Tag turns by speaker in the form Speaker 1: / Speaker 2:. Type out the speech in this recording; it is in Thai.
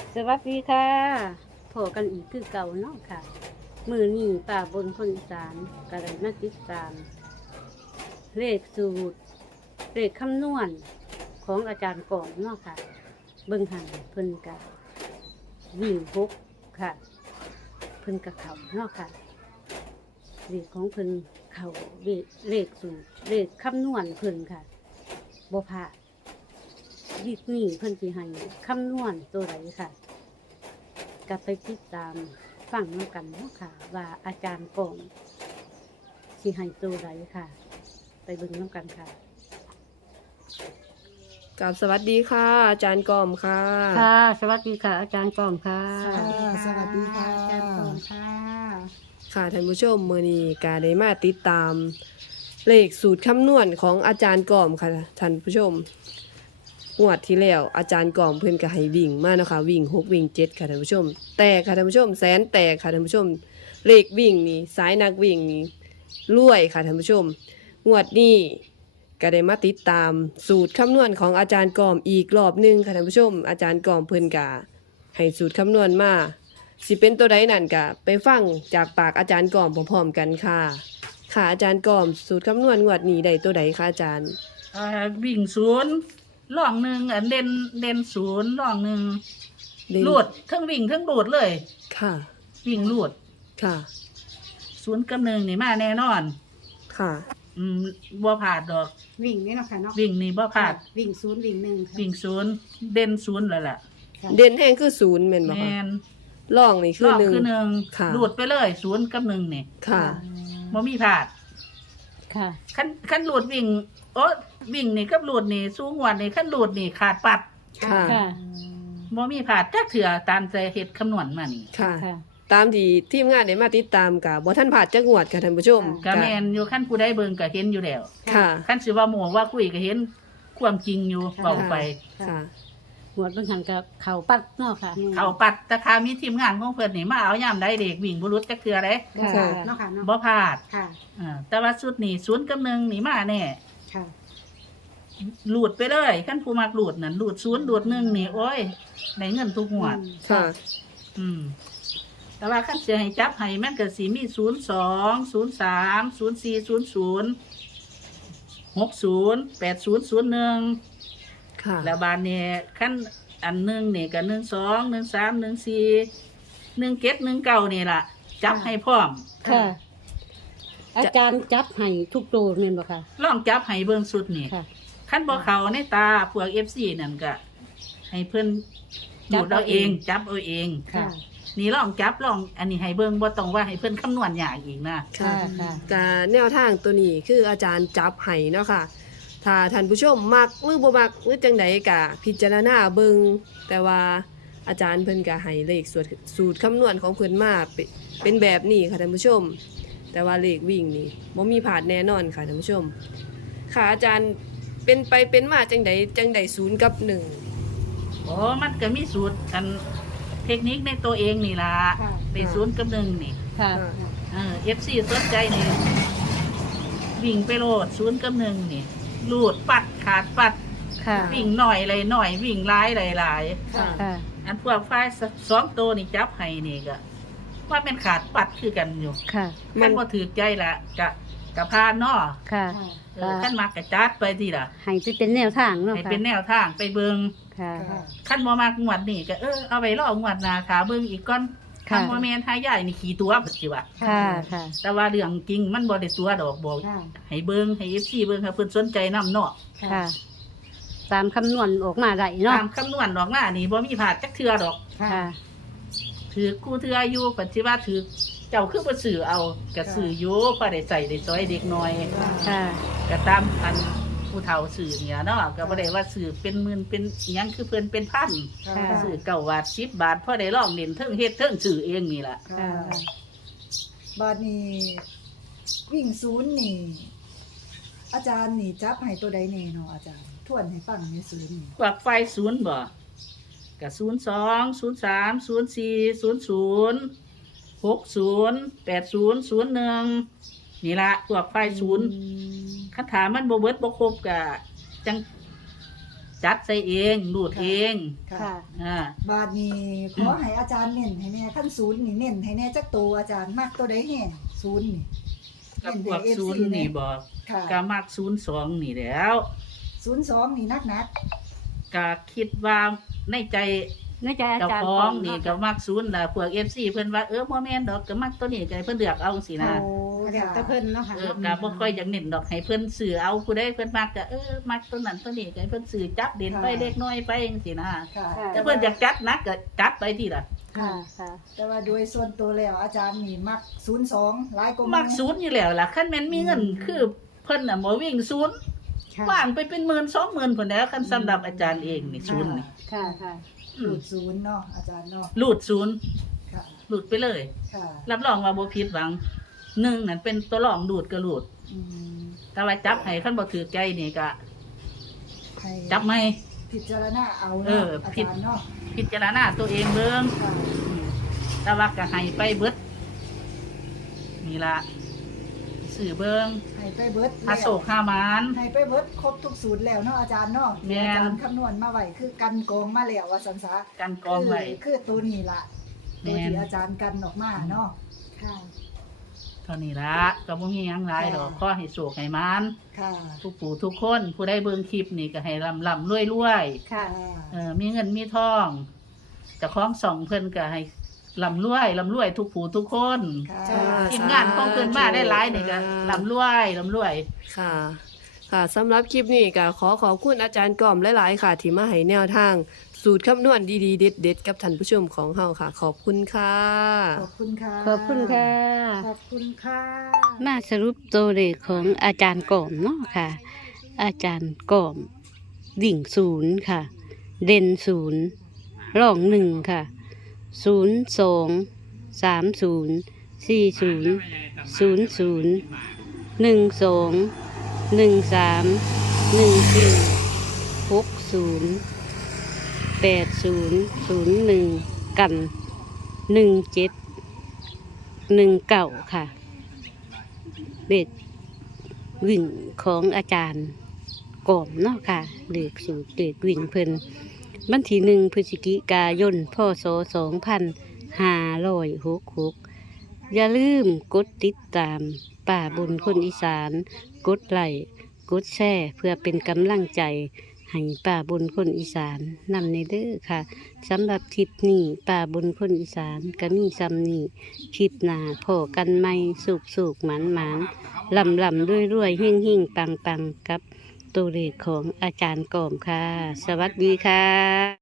Speaker 1: สวัสดีค่ะพบกันอีกคือเก่าเนาะค่ะมือนี้ป่าบนคนอีสานกระไรมาติดตามเลขสูตรเลขคำนวณของอาจารย์ก่อนเนาะค่ะ เบิ่งหันเพิ่นกะวิ่งหกค่ะ เพิ่นกะเขาเนาะค่ะเลขของเพิ่นเขาเลขสูตรเลขคำนวณเพิ่นค่ะบ่พลาดวิกนี้เพิ่นสิให้คำนวณตัวไหนค่ะกลับไปติดตามฟังน้ำกันเนาะค่ะ ว่าอาจารย์ก่อนสิให้ตัวไหนค่ะ ไปเบิ่งน้ำกันค่ะ
Speaker 2: กับสวัสดีค่ะ อาจารย์กอมค่ะ
Speaker 1: ค่ะ สวัสดีค่ะ อาจารย์ก่อมค่ะ
Speaker 3: สวัสดีค่ะ
Speaker 1: อาจารย์ก่อมค่ะ
Speaker 2: ค่ะท่านผู้ชมมื้อนี้ก็ได้มาติดตามเลขสูตรคำนวณของอาจารย์กอมค่ะท่านผู้ชมงวดที่แล้วอาจารย์กอมเพิ่นก็ให้วิ่งมาเนาะค่ะวิ่ง6วิ่ง7ค่ะท่านผู้ชมแต่ค่ะท่านผู้ชมแสนแตกค่ะท่านผู้ชมเลขวิ่งนี่สายนักวิ่งนี่รวยค่ะท่านผู้ชมงวดนี้ก็ได้มาติดตามสูตรคำนวณของอาจารย์กอมอีกรอบหนึงค่ะท่านผู้ชมอาจารย์กอมเพิ่นก็ให้สูตรคำนวณมาสิเป็นตัวใดนั่นก็ไปฟังจากปากอาจารย์กอมพร้อมๆกันค่ะค่ะอาจารย์กอมสูตรคำนวณงวดนี้ได้ตัวใดคะอาจารย์
Speaker 3: วิ่งศูนย์ล่องหนึ่งเด่นศูนย์ล่องหนึ่ง
Speaker 2: เด่น
Speaker 3: ลูดทั้งวิ่งทั้งลูดเลย
Speaker 2: ค่ะ
Speaker 3: วิ่งลูด
Speaker 2: ค่ะ
Speaker 3: ศูนย์กับหนึ่งนี่มาแน่นอน
Speaker 2: ค่ะ
Speaker 3: บ่ผาดดอก
Speaker 1: วิ่งนี่เนาะค่ะเนาะ
Speaker 3: วิ่งนี่บ่ผาด
Speaker 1: วิ่งศูนย์วิ่งหนึ่งค่ะ
Speaker 3: วิ่งศูนย์เด่นศูนย์แล้วล่ะ
Speaker 1: ค่ะ
Speaker 2: เด่นแห้งคือศูนย์แม่นบ่
Speaker 3: แม
Speaker 2: คะ
Speaker 3: น
Speaker 2: ล่องนี่คื
Speaker 3: ล่
Speaker 2: อ
Speaker 3: อง
Speaker 2: หนึ่ง
Speaker 3: คือหนึ่ง
Speaker 2: ค่ะ
Speaker 3: ลูดไปเลยศูนย์กับหนึ่งนี่
Speaker 2: ค่ะ
Speaker 3: บ่มีผาด
Speaker 1: ค่ะ
Speaker 3: ขั้นลูดวิ่งโอ้วิ่งนี่กับลูดนี่สูงกว่านี่ขั้นลูดนี่ขาดปัด
Speaker 2: ค่ะ
Speaker 1: ค่ะ
Speaker 3: บ่มีผาดจักเถื่อตามใจเฮ็ดคำนวณมานี่
Speaker 2: ค่ะ
Speaker 1: ค่ะ
Speaker 2: ตามที่ทีมงานได้มาติดตามกับบ่ท่านผ่านจักงวดค่ะท่านผู้ชม
Speaker 3: ก็แมนอยู่ขั้นผู้ใดเบิ่งก็เห็นอยู่แล้ว
Speaker 2: ค่ะ
Speaker 3: ขั้นสิว่าหมู่ว่าคุยก็เห็นความจริงอยู่
Speaker 1: ค่ะ
Speaker 3: เบาไป
Speaker 2: ค่ะ
Speaker 1: หมวดเบิ่งหันกับเขาปัดเนาะค่ะ
Speaker 3: เขาปัดแตะคามีทีมงานของเพิ่นนี่มาเอายามใดเด็กวิ่งบ่รู้จักเทื่อเด้
Speaker 1: ค่ะ
Speaker 4: เนาะค่ะเนาะ
Speaker 3: บ่พลาด
Speaker 4: ค่ะ
Speaker 3: แต่ว่าชุดนี้ศูนย์กับหนึ่งนี่มาแน่
Speaker 4: ค่ะ
Speaker 3: หลุดไปเลยขั้นผู้มักหลุดนั่นหลุดศูนย์หลุดหนึ่งนี่โอ้ยได้เงินทุกงวด
Speaker 2: ค่ะ
Speaker 3: อืมแต่ว่าขั้นเสียให้จับให้มันก็สิมี02 03 04 00 60 80 01
Speaker 2: ค่ะ
Speaker 3: แล้วบานนี้ขั้นอันหนึ่งนี่ก็12 13 14 17 19นี่ล่ะ จับให้พร้อม
Speaker 1: ค่ะ อาจารย์จับให้ทุกตัวเนี่ยบ่ค่ะ
Speaker 3: ลองจับให้เบิ่งสุดนี่
Speaker 1: ค่ะ
Speaker 3: ขั้นบ่เขาในตาพวก FC นั่นก็ให้เพิ่นดูดเอาเองจับเอาเอง
Speaker 1: ค่ะ
Speaker 3: นี่ลองจับลองอันนี้ให้เบิ่งบ่ต้องว่าให้เพิ่นคำนวณยากอีกนะ
Speaker 2: ค่ะ
Speaker 1: ค่ะ
Speaker 2: กาแนวทางตัวนี้คืออาจารย์จับให้เนาะค่ะ ถ้าท่านผู้ชมมักหรือบ่มักหรือจังใดกะพิจารณาเบิ่งแต่ว่าอาจารย์เพิ่นก็ให้เลขสูตรคำนวณของเพิ่นมาเป็นแบบนี้ค่ะท่านผู้ชม แต่ว่าเลขวิ่งนี่บ่มีผาดแน่นอนค่ะท่านผู้ชม ค่ะอาจารย์เป็นไปเป็นมาจังใดศูนย์กับหนึ่ง
Speaker 3: โอ้มันก็มีสูตรอันเทคนิคในตัวเองนี่ล่ะ
Speaker 4: ค่ะ
Speaker 3: ในศูนย์กับหนึ่งนี่
Speaker 1: ค่ะ
Speaker 3: FC สนใจนี่วิ่งไปโลดศูนย์กับหนึ่งนี่ลูดปัดขาดปัด
Speaker 1: ค่ะ
Speaker 3: วิ่งหน่อยเลยหน่อยวิ่งหลายหลาย
Speaker 4: ค่ะ
Speaker 1: ค่ะ
Speaker 3: อันพวกฝ่ายสองตัวนี่จับให้นี่ก็ว่าเป็นขาดปัดคือกันอยู่
Speaker 1: ค่ะ
Speaker 3: ขั้นบ่ถือใจละกะพานเนาะ
Speaker 1: ค่ะ
Speaker 3: ขั้นมักกะจัดไปทีละ
Speaker 1: ให้ไปเป็นแนวทางเนาะ
Speaker 3: ให้
Speaker 1: ค่ะ
Speaker 3: เป็นแนวทางไปเบิง
Speaker 1: ค่ะ
Speaker 4: ค่ะ
Speaker 3: ขั้นบ่มักงวดนี่ก็เอาไว้รองวดหน้าขาเบิงอีกก่อน
Speaker 1: ค่ะ
Speaker 3: คันบ่แม่นทายายนี่ขี่ตัวปัจจุบัน
Speaker 1: ค่ะ ค่ะ
Speaker 3: แต่ว่าเรื่องจริงมันบ่ได้ตัวดอกบอก
Speaker 4: ค่ะ
Speaker 3: ให้เบิงให้ FC เบิงให้เพิ่นสนใจนำเนาะ
Speaker 1: ค่ะ ตามคำนวณออกมาได้เนาะ
Speaker 3: ตามคำนวณดอกหน้านี่บ่มีพลาดจักเทื่อดอก
Speaker 4: ค่ะ
Speaker 1: ค่ะ
Speaker 3: ถือคู่เทื่ออยู่ปัจจุบันถือเจ้าคือบ่ซื้อเอาก็ซื้ออยู่พอได้ใส่ได้ซอยเด็กน้อย
Speaker 1: ค่ะ
Speaker 3: ก็ตามอันผู้เฒ่าสื่อเนี่ยเนาะก็บ่ได้ว่าสื่อเป็นหมื่นเป็นอิหยังคือเพิ่นเป็นพัน
Speaker 4: ค่ะ
Speaker 3: สื่อ9 บาท10 บาทพอได้ลองเล่นเทิงเฮ็ดเทิงสื่อเองนี่ล่ะ
Speaker 4: ค่ะบาดนี้วิ่งศูนย์นี่ อาจารย์นี่จับให้ตัวใดแน่เนาะอาจารย์ทวนให้ฟังในศูนย์นี่
Speaker 3: พวกไฟศูนย์บ่ก็02 03 04 00 60 80 01นี่ล่ะพวกไฟศูนย์คันถามมันบ่เบิดบ่ครบก็จังจัดใส่เองรูดเอง
Speaker 1: ค่ะ
Speaker 3: อ่า
Speaker 4: บาทนี้ขอให้อาจารย์เน้นให้แน่ขั้นศูนย์นี่เน้นให้แน่จักตัวอาจารย์มักตัวใดแห่งศูนย์นี่
Speaker 3: กับพวกศูนย์นี่บอก
Speaker 4: ค่ะ
Speaker 3: ก็มัก02นี่แหล้ว
Speaker 4: 02นี่นัก
Speaker 3: ก็คิดว่าในใจ
Speaker 1: ในใจอา
Speaker 3: เจ้า
Speaker 1: จารย์
Speaker 3: ของนี่
Speaker 1: เาะ
Speaker 3: ก็มักศูนย์ล่ะพวก FC เพิ่นว่าบ่แม่นดอกก็มักตัวนี้ก็ให้เพิ่นเลือกเอาจังซี่
Speaker 4: ๆ
Speaker 3: นะ
Speaker 4: โอ้
Speaker 5: เดี๋ยว
Speaker 4: ค่ะ
Speaker 5: ตะเพิ่นเนาะค่ะ
Speaker 3: ก็บ่ค่อยอยากเน้นดอกให้เพิ่นซื้อเอาผู้ใดเพิ่นมักก็มักตัวนั้นตัวนี้ก็ให้เพิ่นซื้อจับเด่นไปเล็กน้อยไปจังซี่นะ
Speaker 4: ค่ะ
Speaker 3: ถ้าเพิ่นอยากจัดหนักก็จัดไปที่ล่ะ
Speaker 1: ค่ะค่ะ
Speaker 4: แต่ว่าโดยส่วนตัวแล้วอาจารย์นี่มัก02หลายกว่า
Speaker 3: มักศูนย์อยู่แล้วล่ะคันแม่นมีเงินคือเพิ่นน่ะบ่วิ่งศูนย์
Speaker 5: ค่ะ
Speaker 3: ว่างไปเป็นหมื่น20,000พุ่นแล้วคันสำหรับอาจารย์เองนี่ศูนย์นี่
Speaker 1: ค่ะค่ะ
Speaker 4: สูตรศูนย์เนาะอาจารย์เนาะ
Speaker 3: รูดศูนย์
Speaker 4: ค่ะ
Speaker 3: รูดไปเลย
Speaker 4: ค่ะ
Speaker 3: รับรองว่าบ่ผิดหวังหนึ่งนั่นเป็นตัวรองรูดก็รูด
Speaker 4: อืม
Speaker 3: แต่ว่าจับให้คันบ่ถือใจนี่ก็
Speaker 4: ให้
Speaker 3: จับไม่
Speaker 4: พิจารณาเอา
Speaker 3: เอ
Speaker 4: เนาะ
Speaker 3: อ
Speaker 4: อา
Speaker 3: ผิด
Speaker 4: จารย์เนาะ
Speaker 3: พิจารณาตัวเองเบิ่ง
Speaker 4: ค่ะ
Speaker 3: แต่ว่าก็ให้ไปเบิดนี่ล่ะสื่อเบิ่ง
Speaker 4: ให้ไปเบิด
Speaker 3: หาโศกหามาน
Speaker 4: ให้ไปเบิดครบทุกสูตรแล้วเนาะอาจารย์เนาะ
Speaker 3: แม่น
Speaker 4: อาจารย์คำนวณมาไว้คือกันกองมาแล้วว่าสันซะ
Speaker 3: กันกองไว้
Speaker 4: คือตัวนี้ล่ะ
Speaker 3: แม่
Speaker 4: ตัวน ที่อาจารย์กันออกมาเนาะ
Speaker 5: ค่ะ
Speaker 3: เท่านี้ละก็บ่มีหยังหลายดอกขอให้โศกให้มาน
Speaker 4: ค่ะ
Speaker 3: ทุกผู้ทุกคนผู้ได้เบิ่งคลิปนี่ก็ให้ร่ำรวย
Speaker 1: ค่ะ
Speaker 3: มีเงินมีทองเจ้าของส่องเพิ่นก็ให้ร่ำรวยทุกผู้ทุกคน
Speaker 4: ค่ะ
Speaker 2: จ้า
Speaker 3: ทีมงานของเพิ่นมาได้หลายนี่ก็ร่ำรวย
Speaker 2: ค่ะ ค่ะสำหรับคลิปนี้ก็ขอบคุณอาจารย์กอมหลายๆค่ะ ที่มาให้แนวทาง สูตรคำนวณดีๆเด็ดๆกับท่านผู้ชมของเฮาค่ะ ขอบคุณค่ะ
Speaker 4: ขอบคุณค่ะ
Speaker 1: ขอบคุณค่ะ
Speaker 5: ขอบคุณค่ะ
Speaker 1: มาสรุปตัวเลขของอาจารย์ก่อมเนาะค่ะ อาจารย์ก่อมวิ่งศูนย์ค่ะ เด่นศูนย์ร่องหนึ่งค่ะ02-40-40-13-14-60-80-01กัน17-19ค่ะเบ็ดวิ่งของอาจารย์ก่อมเนาะค่ะเลขสูตรเลขวิ่งเพิ่นวันที่1 พฤศจิกายน พ.ศ. 2566อย่าลืมกดติดตามป่าบนคนอีสานกดไลค์กดแชร์เพื่อเป็นกำลังใจให้ป่าบนคนอีสานนำในเด้อค่ะสำหรับคลิปนี้ป่าบนคนอีสานก็มีซ้ำนี้คลิปหน้าพอกันใหม่สุกๆหมันๆลำๆรวยๆเฮ่งๆปังๆกับตัวเลขของอาจารย์ก่อมค่ะ สวัสดีค่ะ